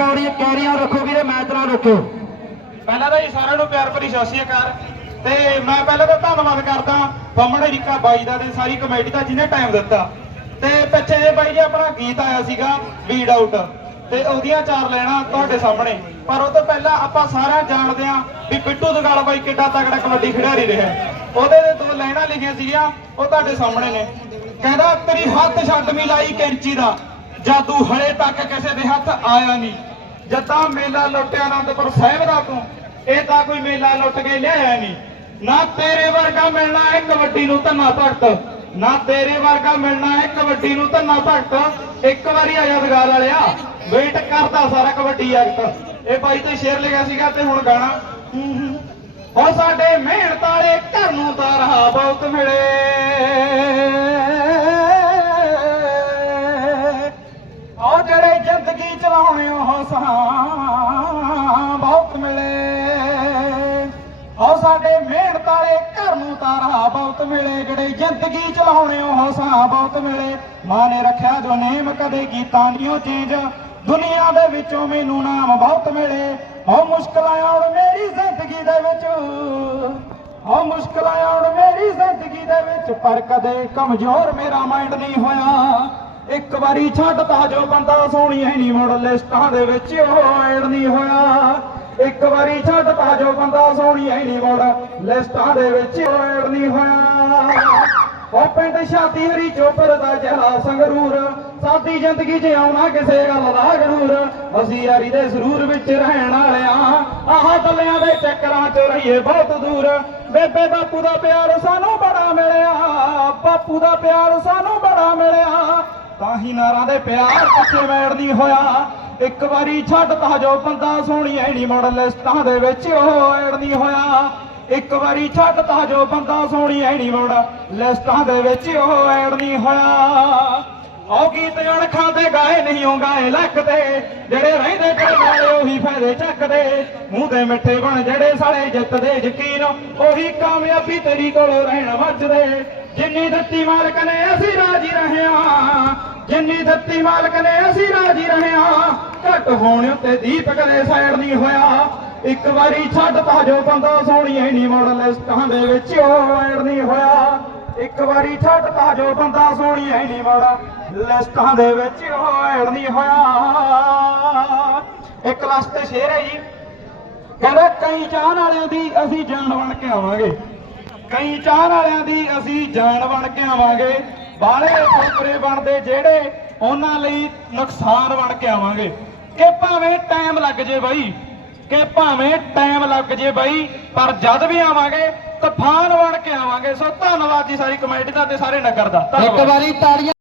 ਕੌੜੀਆਂ ਕੈਰੀਆਂ ਰੱਖੋ ਵੀਰੇ, ਮੈਚ ਨਾ ਰੱਖੋ ਪਹਿਲਾਂ ਤਾਂ ਜੀ ਸਾਰਿਆਂ ਨੂੰ ਪਿਆਰ ਭਰੀ ਸਤਿ ਸ਼੍ਰੀ ਅਕਾਲ। ਤੇ ਮੈਂ ਪਹਿਲਾਂ ਤਾਂ ਧੰਨਵਾਦ ਕਰਦਾ ਬੰਮਣ ਰੀਕਾ ਬਾਈ ਦਾ ਤੇ ਸਾਰੀ ਕਮੇਟੀ ਦਾ ਜਿਹਨੇ ਟਾਈਮ ਦਿੱਤਾ। ਤੇ ਪਿੱਛੇ ਜੇ ਬਾਈ ਜੀ ਆਪਣਾ ਗੀਤ ਆਇਆ ਸੀਗਾ ਵੀਡ ਆਊਟ ਤੇ ਉਹਦੀਆਂ ਚਾਰ ਲੈਣਾ ਤੁਹਾਡੇ ਸਾਹਮਣੇ। ਪਰ ਉਹ ਤੋਂ ਪਹਿਲਾਂ ਆਪਾਂ ਸਾਰਿਆਂ ਜਾਣਦੇ ਆ ਵੀ ਪਿੱਟੂ ਦਗਾਲ ਬਾਈ ਕਿੱਡਾ ਤਗੜਾ ਕਬੱਡੀ ਖਿਡਾਰੀ ਰਿਹਾ ਉਹਦੇ ਦੇ ਦੋ ਲੈਣਾ ਲਿਖੀਆਂ ਸੀਗੀਆਂ, ਉਹ ਤੁਹਾਡੇ ਸਾਹਮਣੇ ਨੇ। ਕਹਿੰਦਾ, ਤੇਰੀ ਹੱਥ ਛੱਡ ਮਿਲਾਈ ਕੈਂਚੀ ਦਾ। ਜਾਦੂ ਹਲੇ ਤੱਕ ਕਿਸੇ ਦੇ ਹੱਥ ਆਇਆ ਨਹੀਂ। ਜਦਾਂ ਮੇਲਾ ਲੁੱਟਿਆ ਆਨੰਦਪੁਰ ਸਾਹਿਬ ਦਾ ਤੂੰ। ਇਹ ਤਾਂ ਕੋਈ ਮੇਲਾ ਲੁੱਟ ਕੇ ਲਿਆਇਆ ਨਹੀਂ। ਨਾ ਤੇਰੇ ਵਰਗਾ ਮਿਲਣਾ ਹੈ ਕਬੱਡੀ ਨੂੰ ਧੰਨਾ ਭਗਤ। ਨਾ ਤੇਰੇ ਵਰਗਾ ਮਿਲਣਾ ਹੈ ਕਬੱਡੀ ਨੂੰ ਧੰਨਾ ਭਗਤ। ਇੱਕ ਵਾਰੀ ਆ ਯਾਦਗਾਰ ਵਾਲਿਆ। ਵੇਟ ਕਰਦਾ ਸਾਰਾ ਕਬੱਡੀ ਐਕਟ। ਇਹ ਬਾਈ ਤੇ ਸ਼ੇਰ ਲਿਖਿਆ ਸੀਗਾ ਤੇ ਹੁਣ ਗਾਣਾ। ਉਹ ਸਾਡੇ ਮਿਹਨਤ ਵਾਲੇ ਘਰ ਨੂੰ ਤਾਂ ਰਹਾ ਬਹੁਤ ਮਿਲੇ। ਜ਼ਿੰਦਗੀ ਉਹ ਸਾਂ ਬਹੁਤ ਮਿਲੇ। ਉਹ ਸਾਡੇ ਮਿਹਨਤ ਵਾਲੇ ਘਰ ਨੂੰ ਤਾਰਾ ਬਹੁਤ ਮਿਲੇ। ਜਿਹੜੇ ਜ਼ਿੰਦਗੀ ਚਲਾਉਣੇ ਉਹ ਸਾਂ ਬਹੁਤ ਮਿਲੇ। ਮਾਂ ਨੇ ਰੱਖਿਆ ਜੋ ਨੇਮ ਕਦੇ ਕੀਤਾ ਨਹੀਂ ਉਹ ਦੁਨੀਆ ਦੇ ਵਿੱਚੋਂ ਮੈਨੂੰ ਨਾਮ ਬਹੁਤ ਮਿਲੇ। ਉਹ ਮੁਸ਼ਕਲਾਂ ਆਉਣ ਮੇਰੀ ਜ਼ਿੰਦਗੀ ਦੇ ਵਿੱਚ। ਉਹ ਮੁਸ਼ਕਲਾਂ ਆਉਣ ਮੇਰੀ ਜ਼ਿੰਦਗੀ ਦੇ ਵਿੱਚ। ਪਰ ਕਦੇ ਕਮਜ਼ੋਰ ਮੇਰਾ ਮਾਈਂਡ ਨਹੀਂ ਹੋਇਆ। ਇੱਕ ਵਾਰੀ ਛੱਡਤਾ ਜੋ ਬੰਦਾ ਸੋਹਣੀ ਹੈ ਨਹੀਂ ਮੁੜ ਲਿਸਟਾਂ ਦੇ ਵਿੱਚ, ਉਹ ਐਡ ਨਹੀਂ ਹੋਇਆ। ਇੱਕ ਵਾਰੀ ਛੱਡਤਾ ਜੋ ਬੰਦਾ ਸੋਹਣੀ ਨਹੀਂ ਮੁੜ ਲਿਸਟਾਂ ਦੇ ਵਿੱਚ, ਉਹ ਐਡ ਨਹੀਂ ਹੋਇਆ। ਉਹ ਪਿੰਡ ਛਾਤੀ ਹਰੀ ਚੋਪਰ ਦਾ ਜਹਾ ਸੰਗਰੂਰ ਸਾਦੀ ਜ਼ਿੰਦਗੀ 'ਚ ਆਉਣਾ ਕਿਸੇ ਗੱਲ ਦਾ ਗਰੂਰ। ਅਸੀਂ ਯਾਰੀ ਦੇ ਸਰੂਰ ਵਿੱਚ ਰਹਿਣ ਵਾਲਿਆਂ, ਆਹ ਦਲਿਆਂ ਦੇ ਚੱਕਰਾਂ 'ਚ ਰਹੀਏ ਬਹੁਤ ਦੂਰ। ਬੇਬੇ ਬਾਪੂ ਦਾ ਪਿਆਰ ਸਾਨੂੰ ਬੜਾ ਮਿਲਿਆ, ਬਾਪੂ ਦਾ ਪਿਆਰ ਸਾਨੂੰ ਬੜਾ ਮਿਲਿਆ। ਤਾਂ ਹੀ ਨਾਰਾਂ ਦੇ ਪਿਆਰ ਪਿੱਛੇ ਵੈੜ ਨਹੀਂ ਹੋਇਆ। ਇੱਕ ਵਾਰੀ ਛੱਡਤਾ ਜੋ ਬੰਦਾ ਸੋਹਣੀ ਐ ਨਹੀਂ ਲਿਸਟਾਂ ਦੇ ਵਿੱਚ ਉਹ ਐਡ ਨਹੀਂ ਹੋਇਆ। ਇੱਕ ਵਾਰੀ ਛੱਡਤਾ ਜੋ ਬੰਦਾ ਸੋਹਣੀ ਐ ਨਹੀਂ ਲਿਸਟਾਂ ਦੇ ਵਿੱਚ ਉਹ ਐਡ ਨਹੀਂ ਹੋਇਆ। ਉਹ ਗੀਤ ਅਣਖਾਂ ਤੇ ਗਾਏ ਨਹੀਂ ਉਹ ਗਾਏ ਲੱਕਦੇ ਜਿਹੜੇ ਰਹਿੰਦੇ ਤੇ ਨਾਲੇ ਉਹੀ ਫਾਇਦੇ ਚੱਕਦੇ। ਮੂੰਹ ਦੇ ਮਿੱਠੇ ਬਣ ਜਿਹੜੇ ਸਾਲੇ ਜਿੱਤਦੇ ਯਕੀਨ, ਉਹੀ ਕਾਮਯਾਬੀ ਤੇਰੀ ਕੋਲੋਂ ਰਹਿਣ ਵੱਜਦੇ। ਜਿੰਨੀ ਦਿੱਤੀ ਮਾਲਕ ਨੇ ਅਸੀਂ ਰਾਜੀ ਰਹੇ ਹਾਂ, ਜਿੰਨੀ ਦਿੱਤੀ ਮਾਲਕ ਨੇ ਅਸੀਂ ਰਾਜੀ ਰਹੇ ਹਾਂ, ਘੱਟ ਹੋਣ ਉੱਤੇ ਦੀਪ ਕਦੇ ਸਾਈਡ ਨਹੀਂ ਹੋਇਆ। ਇੱਕ ਵਾਰੀ ਛੱਡਤਾ ਜੋ ਬੰਦਾ ਸੋਹਣੀ ਨਹੀਂ ਮੋੜ ਲਿਸਟਾਂ ਦੇ ਵਿੱਚ ਉਹ ਐਡ ਨਹੀਂ ਹੋਇਆ। ਇੱਕ ਵਾਰੀ ਛੱਡਤਾ ਜੋ ਬੰਦਾ ਸੋਹਣੀ ਐ ਨਹੀਂ ਮੋੜ ਲਿਸਟਾਂ ਦੇ ਵਿੱਚ ਉਹ ਐਡ ਨਹੀਂ ਹੋਇਆ। ਇੱਕ ਲਾਸਟ ਤੇ ਸ਼ੇਰ ਹੈ ਜੀ। ਕਹਿੰਦਾ, ਕਈ ਚਾਹਣ ਵਾਲਿਆਂ ਦੀ ਅਸੀਂ ਜਾਨ ਬਣ ਕੇ ਆਵਾਂਗੇ। ਕਈ ਚਾਹਣ ਵਾਲਿਆਂ ਦੀ ਅਸੀਂ ਜਾਨ ਬਣ ਕੇ ਆਵਾਂਗੇ ਬਾਲੇ ਟੋਕਰੇ ਬਣਦੇ ਜਿਹੜੇ ਉਹਨਾਂ ਲਈ ਨੁਕਸਾਨ ਬਣ ਕੇ ਆਵਾਂਗੇ। ਕਿ ਭਾਵੇਂ ਟਾਈਮ ਲੱਗ ਜੇ ਬਾਈ, ਕਿ ਭਾਵੇਂ ਟਾਈਮ ਲੱਗ ਜੇ ਬਾਈ, ਪਰ ਜਦ ਵੀ ਆਵਾਂਗੇ, ਤੂਫਾਨ ਬਣ ਕੇ ਆਵਾਂਗੇ। ਸੋ ਧੰਨਵਾਦ ਜੀ ਸਾਰੀ ਕਮੇਟੀ ਦਾ ਤੇ ਸਾਰੇ ਨਗਰ ਦਾ। ਇੱਕ ਵਾਰੀ ਤਾੜੀਆਂ